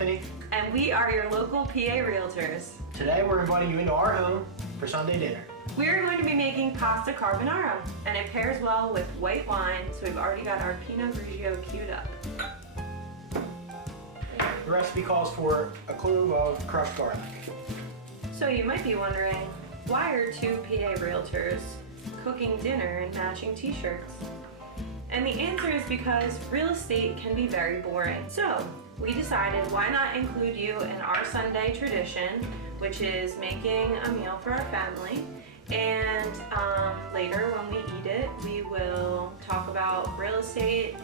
Anthony. And we are your local PA Realtors. Today we're inviting you into our home for Sunday dinner. We are going to be making Pasta Carbonara, and it pairs well with white wine, so we've already got our Pinot Grigio queued up. The recipe calls for a clove of crushed garlic. So you might be wondering, why are two PA Realtors cooking dinner in matching t-shirts? And the answer is because real estate can be very boring. So we decided, why not include you in our Sunday tradition, which is making a meal for our family. And later when we eat it, we will talk about real estate.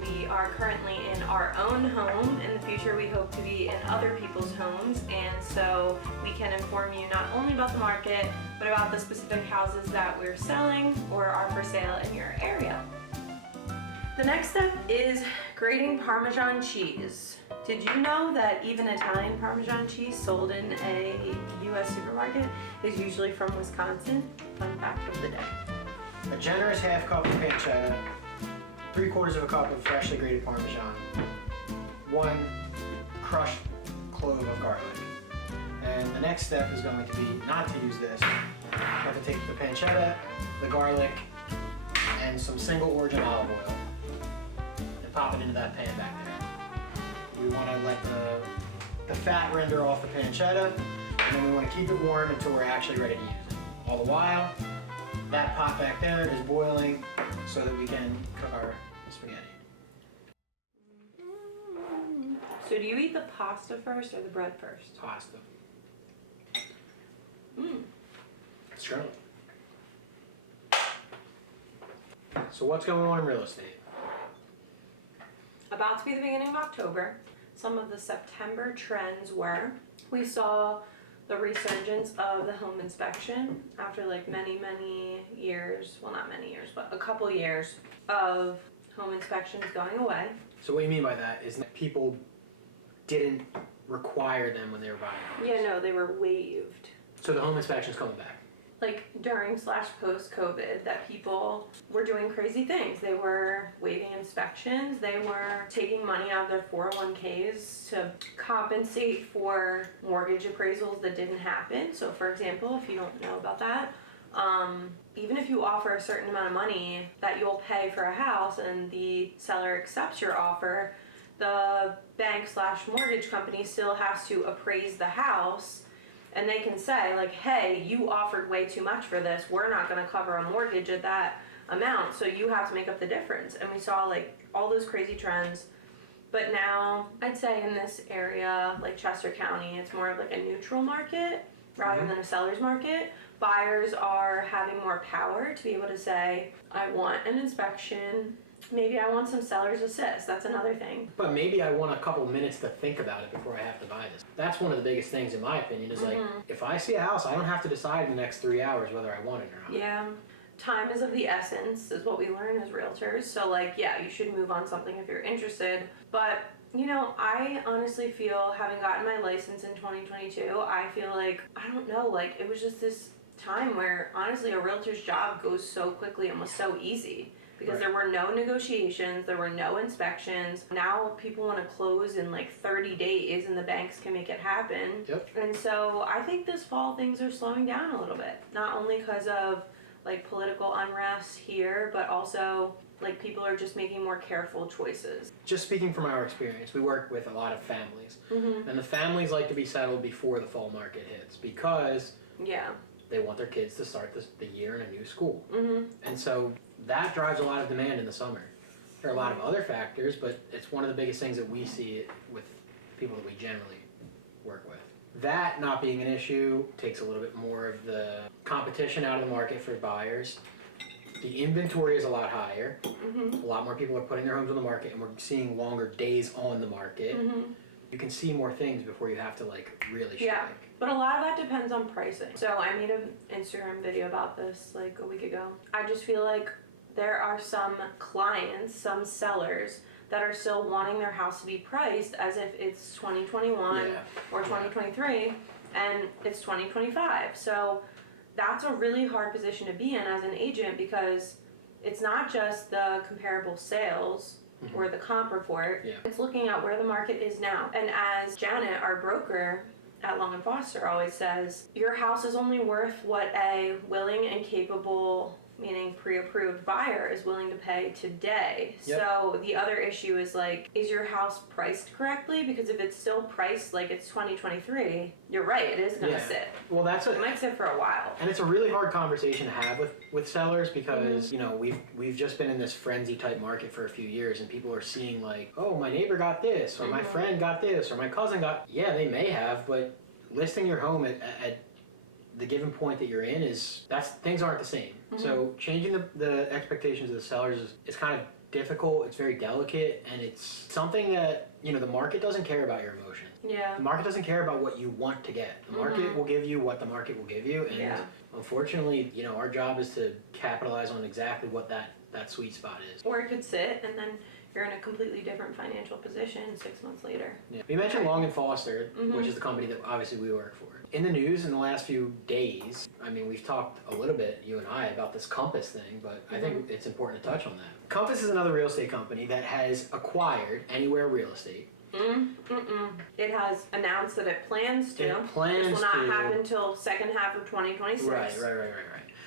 We are currently in our own home. In the future, we hope to be in other people's homes. And so we can inform you not only about the market, but about the specific houses that we're selling or are for sale in your area. The next step is grating Parmesan cheese. Did you know that even Italian Parmesan cheese sold in a US supermarket is usually from Wisconsin? Fun fact of the day. A generous half cup of pancetta, 3/4 of a cup of freshly grated Parmesan, 1 crushed clove of garlic. And the next step is going to be not to use this. You have to take the pancetta, the garlic, and some single origin olive oil and pop it into that pan back there. We want to let the fat render off the pancetta, and then we want to keep it warm until we're actually ready to use it. All the while, that pot back there is boiling so that we can cook our spaghetti. So do you eat the pasta first or the bread first? Pasta. Sure. So what's going on in real estate? About to be the beginning of October. Some of the September trends were, we saw the resurgence of the home inspection after like many years, well not many years, but a couple years of home inspections going away. So what you mean by that is that people didn't require them when they were buying homes? Yeah, no, they were waived. So the home inspection's coming back? Like during/post COVID, that people were doing crazy things. They were waiving inspections. They were taking money out of their 401ks to compensate for mortgage appraisals that didn't happen. So for example, if you don't know about that, even if you offer a certain amount of money that you'll pay for a house and the seller accepts your offer, the bank/mortgage company still has to appraise the house. And they can say like, hey, you offered way too much for this. We're not gonna cover a mortgage at that amount, so you have to make up the difference. And we saw like all those crazy trends. But now, I'd say in this area, like Chester County, it's more of like a neutral market rather than a seller's market. Buyers are having more power to be able to say, I want an inspection. Maybe I want some seller's assist. That's another thing. But maybe I want a couple minutes to think about it before I have to buy this. That's one of the biggest things in my opinion is like, if I see a house, I don't have to decide in the next 3 hours whether I want it or not. Yeah. Time is of the essence is what we learn as realtors. So like, yeah, you should move on something if you're interested. But you know, I honestly feel, having gotten my license in 2022, I feel like, I don't know, like it was just this time where honestly a realtor's job goes so quickly and was so easy. Because there were no negotiations, there were no inspections. Now people want to close in like 30 days and the banks can make it happen. Yep. And so I think this fall things are slowing down a little bit. Not only because of like political unrest here, but also like people are just making more careful choices. Just speaking from our experience, we work with a lot of families. And the families like to be settled before the fall market hits because they want their kids to start the year in a new school. And so that drives a lot of demand in the summer. There are a lot of other factors, but it's one of the biggest things that we see with people that we generally work with. That not being an issue takes a little bit more of the competition out of the market for buyers. The inventory is a lot higher. A lot more people are putting their homes on the market, and we're seeing longer days on the market. You can see more things before you have to like really strike. Yeah, but a lot of that depends on pricing. So I made an Instagram video about this like a week ago. I just feel like there are some clients, some sellers that are still wanting their house to be priced as if it's 2021 or 2023 and it's 2025. So that's a really hard position to be in as an agent because it's not just the comparable sales or the comp report. Yeah. It's looking at where the market is now. And as Janet, our broker at Long & Foster, always says, your house is only worth what a willing and capable, meaning pre-approved buyer, is willing to pay today. Yep. So the other issue is like, is your house priced correctly? Because if it's still priced like it's 2023, you're right, it is going to sit. Well, it might sit for a while. And it's a really hard conversation to have with sellers because, you know, we've just been in this frenzy type market for a few years, and people are seeing like, oh, my neighbor got this, or my friend got this, or my cousin got, yeah, they may have, but listing your home at the given point that you're in things aren't the same. So changing the expectations of the sellers is kind of difficult. It's very delicate, and it's something that, you know, the market doesn't care about your emotion. Yeah. The market doesn't care about what you want to get. The market will give you what the market will give you, and unfortunately, you know, our job is to capitalize on exactly what that sweet spot is. Or it could sit, and then you're in a completely different financial position 6 months later. Yeah. We mentioned Long & Foster, which is the company that obviously we work for. In the news in the last few days, I mean, we've talked a little bit, you and I, about this Compass thing, but I think it's important to touch on that. Compass is another real estate company that has acquired Anywhere Real Estate. It has announced that it plans to. It plans this will not to. happen until second half of 2026. Right.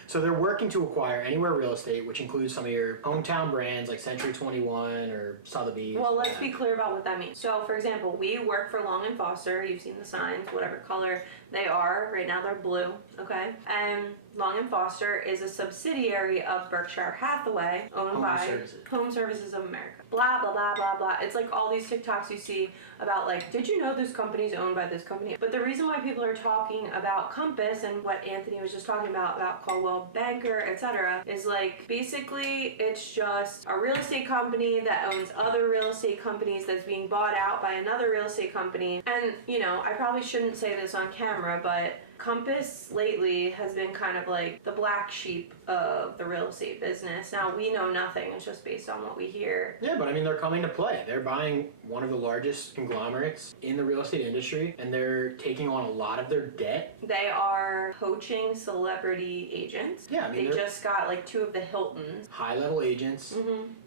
So they're working to acquire Anywhere Real Estate, which includes some of your hometown brands like Century 21 or Sotheby's. Well, let's be clear about what that means. So, for example, we work for Long & Foster. You've seen the signs, whatever color they are. Right now they're blue, okay? And Long & Foster is a subsidiary of Berkshire Hathaway, owned by Home Services of America. Blah, blah, blah, blah, blah. It's like all these TikToks you see about like, did you know this company's owned by this company? But the reason why people are talking about Compass and what Anthony was just talking about Caldwell Banker, etc., is like, basically it's just a real estate company that owns other real estate companies that's being bought out by another real estate company. And, you know, I probably shouldn't say this on camera, but Compass lately has been kind of like the black sheep of the real estate business. Now, we know nothing. It's just based on what we hear. Yeah, but I mean, they're coming to play. They're buying one of the largest conglomerates in the real estate industry, and they're taking on a lot of their debt. They are poaching celebrity agents. Yeah, I mean, they just got like 2 of the Hiltons. High-level agents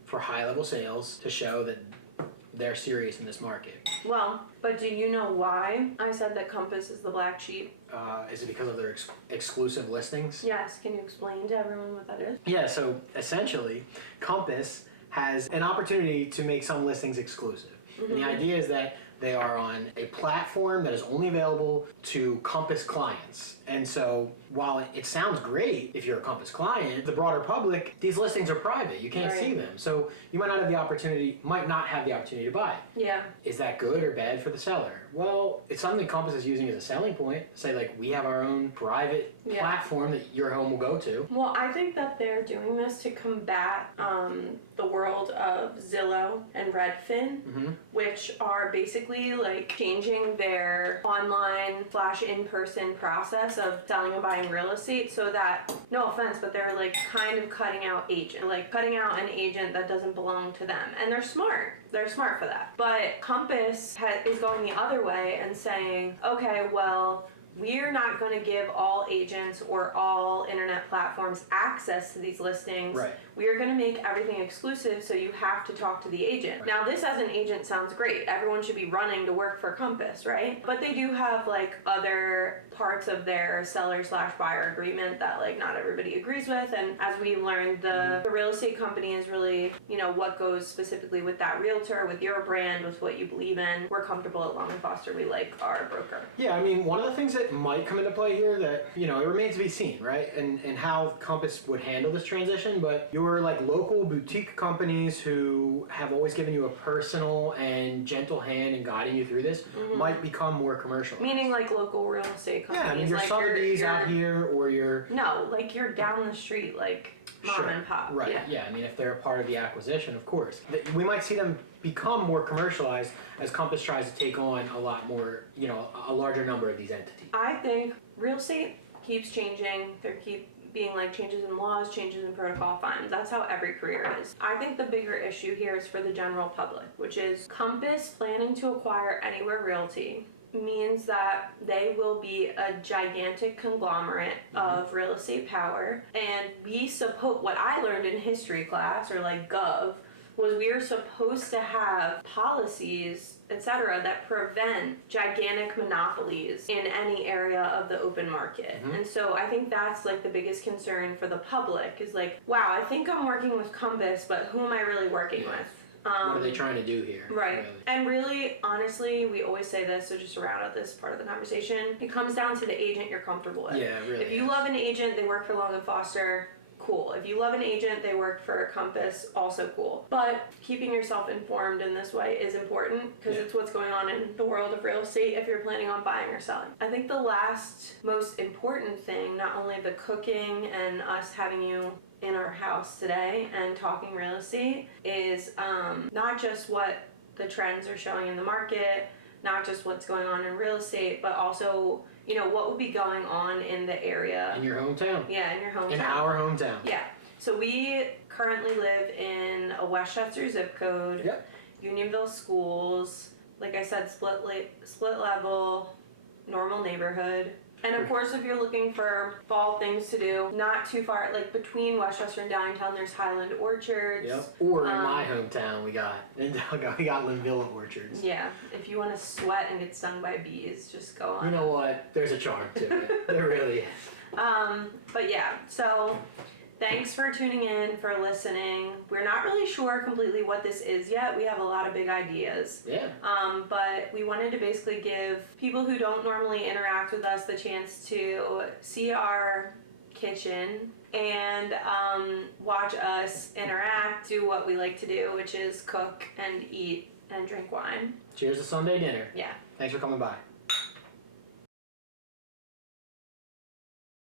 for high-level sales to show that they're serious in this market. Well, but do you know why I said that Compass is the black sheep? Is it because of their exclusive listings? Yes. Can you explain to everyone what that is? Yeah, so essentially, Compass has an opportunity to make some listings exclusive. And the idea is that they are on a platform that is only available to Compass clients. And so while it sounds great if you're a Compass client, the broader public, these listings are private. You can't see them. So you might not have the opportunity to buy it. Yeah. Is that good or bad for the seller? Well, it's something Compass is using as a selling point. Say, like, we have our own private platform that your home will go to. Well, I think that they're doing this to combat the world of Zillow and Redfin, which are basically like changing their online/in-person process of selling and buying real estate, so that, no offense, but they're like kind of cutting out an agent that doesn't belong to them. And they're smart. They're smart for that. But Compass is going the other way and saying, okay, well, we're not going to give all agents or all internet platforms access to these listings. Right. We are going to make everything exclusive, so you have to talk to the agent. Right. Now, this as an agent sounds great. Everyone should be running to work for Compass, right? But they do have like other parts of their seller/buyer agreement that like not everybody agrees with. And as we learned, the real estate company is really, you know, what goes specifically with that realtor, with your brand, with what you believe in. We're comfortable at Long & Foster. We like our broker. Yeah, I mean, one of the things that might come into play here that, you know, it remains to be seen, right? And how Compass would handle this transition, but your like local boutique companies who have always given you a personal and gentle hand in guiding you through this might become more commercial. Meaning like local real estate companies. Yeah, I mean, your like Sotheby's out here, or your... No, like you're down the street, like mom and pop. Right, yeah, I mean, if they're a part of the acquisition, of course. We might see them become more commercialized as Compass tries to take on a lot more, you know, a larger number of these entities. I think real estate keeps changing. There keep being like changes in laws, changes in protocol, fines. That's how every career is. I think the bigger issue here is for the general public, which is Compass planning to acquire Anywhere Realty means that they will be a gigantic conglomerate of real estate power, and we suppose, what I learned in history class or like gov was we are supposed to have policies, etc., that prevent gigantic monopolies in any area of the open market. And so I think that's like the biggest concern for the public is like, wow, I think I'm working with Compass, but who am I really working with? What are they trying to do here? Right. Really? And really, honestly, we always say this, so just to round out this part of the conversation, it comes down to the agent you're comfortable with. Yeah, really. If you love an agent, they work for Long & Foster, cool. If you love an agent, they work for Compass, also cool. But keeping yourself informed in this way is important because it's what's going on in the world of real estate if you're planning on buying or selling. I think the last most important thing, not only the cooking and us having you in our house today and talking real estate, is not just what the trends are showing in the market, not just what's going on in real estate, but also, you know, what would be going on in the area. In your hometown. Yeah, in your hometown. In our hometown. Yeah. So we currently live in a Westchester zip code, Unionville schools, like I said, split level, normal neighborhood. And of course, if you're looking for fall things to do, not too far, like between Westchester and Downtown, there's Highland Orchards. Yep. Or in my hometown, we got Linville Orchards. Yeah. If you want to sweat and get stung by bees, just go on. You know what? There's a charm to it. There really is. But yeah, so thanks for tuning in, for listening. We're not really sure completely what this is yet. We have a lot of big ideas. Yeah. But we wanted to basically give people who don't normally interact with us the chance to see our kitchen and watch us interact, do what we like to do, which is cook and eat and drink wine. Cheers to Sunday dinner. Yeah. Thanks for coming by.